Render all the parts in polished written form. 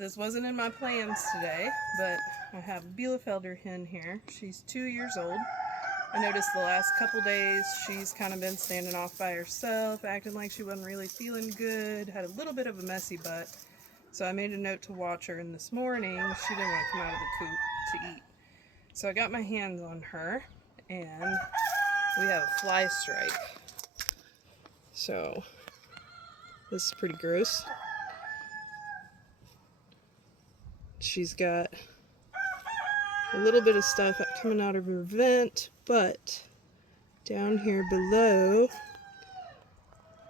This wasn't in my plans today, but I have a Bielefelder hen here. She's 2 years old. I noticed the last couple days she's kind of been standing off by herself, acting like she wasn't really feeling good, had a little bit of a messy butt. So I made a note to watch her, and this morning she didn't want to come out of the coop to eat. So I got my hands on her, and we have a fly strike. So this is pretty gross. She's got a little bit of stuff coming out of her vent, but down here below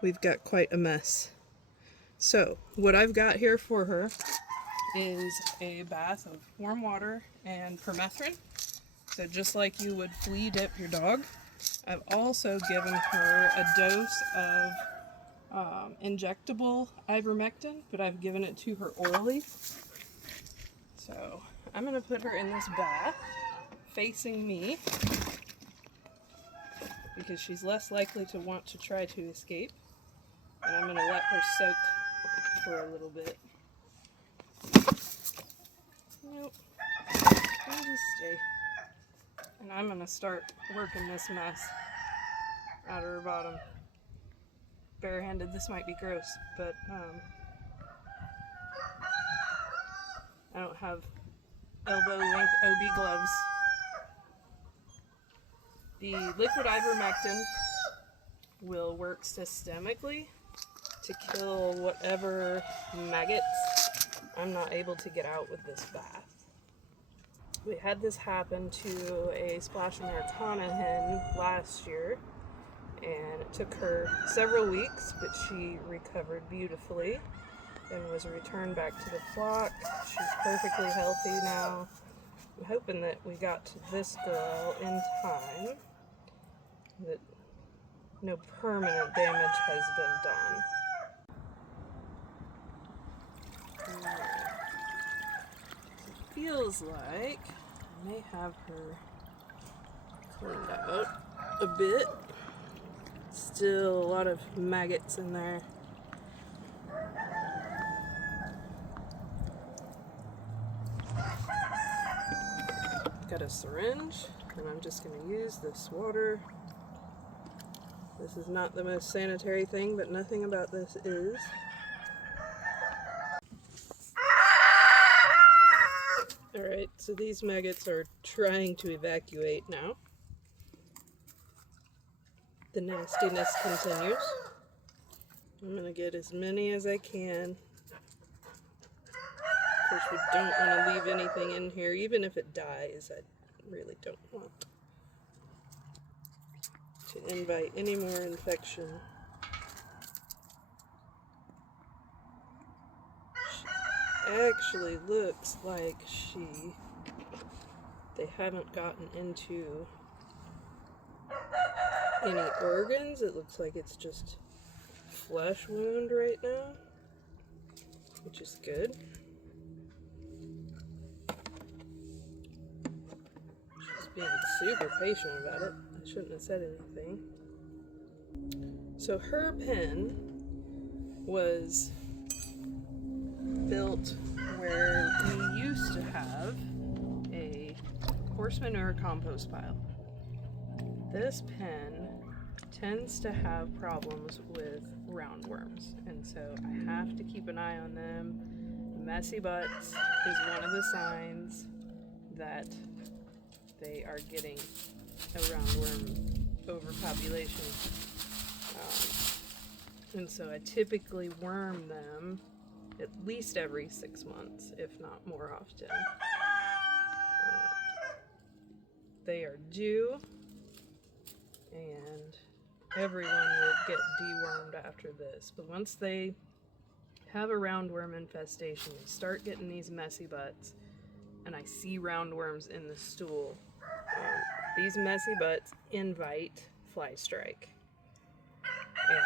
we've got quite a mess. So what I've got here for her is a bath of warm water and permethrin. So just like you would flea dip your dog, I've also given her a dose of injectable ivermectin, but I've given it to her orally. So I'm going to put her in this bath facing me because she's less likely to want to try to escape. And I'm going to let her soak for a little bit. Nope. I'll just stay. And I'm going to start working this mess out of her bottom. Barehanded, this might be gross, but I don't have elbow-length OB gloves. The liquid ivermectin will work systemically to kill whatever maggots I'm not able to get out with this bath. We had this happen to a Splash Americana hen last year, and it took her several weeks, but she recovered beautifully and was returned back to the flock. She's perfectly healthy now. I'm hoping that we got to this girl in time, that no permanent damage has been done. It feels like I may have her cleaned out a bit. Still a lot of maggots in there. Got a syringe, and I'm just going to use this water. This is not the most sanitary thing, but nothing about this is. Alright, so these maggots are trying to evacuate now. The nastiness continues. I'm going to get as many as I can. Of course, we don't want to leave anything in here, even if it dies. I really don't want to invite any more infection. She actually looks like they haven't gotten into any organs. It looks like it's just flesh wound right now, which is good. She's being super patient about it. I shouldn't have said anything. So her pen was built where we used to have a horse manure compost pile. This pen tends to have problems with roundworms, and so I have to keep an eye on them. Messy butts is one of the signs that they are getting a roundworm overpopulation. And so I typically worm them at least every 6 months, if not more often. They are due, and everyone will get dewormed after this. But once they have a roundworm infestation, they start getting these messy butts, and I see roundworms in the stool. These messy butts invite fly strike. And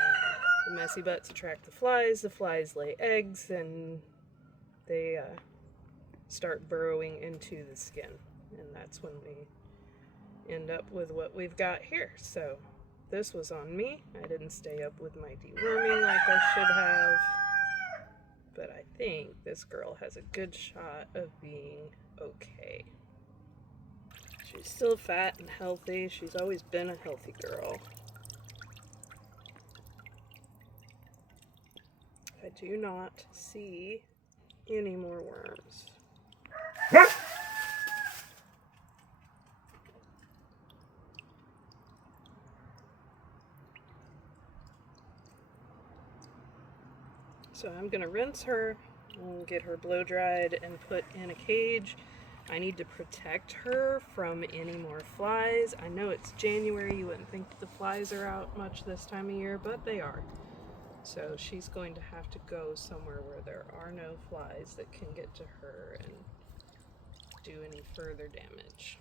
the messy butts attract the flies lay eggs, and they start burrowing into the skin. And that's when we end up with what we've got here. So this was on me. I didn't stay up with my deworming like I should have. but I think this girl has a good shot of being okay. She's still fat and healthy. She's always been a healthy girl. I do not see any more worms. So I'm gonna rinse her and get her blow dried and put in a cage. I need to protect her from any more flies. I know it's January, you wouldn't think the flies are out much this time of year, but they are. So she's going to have to go somewhere where there are no flies that can get to her and do any further damage.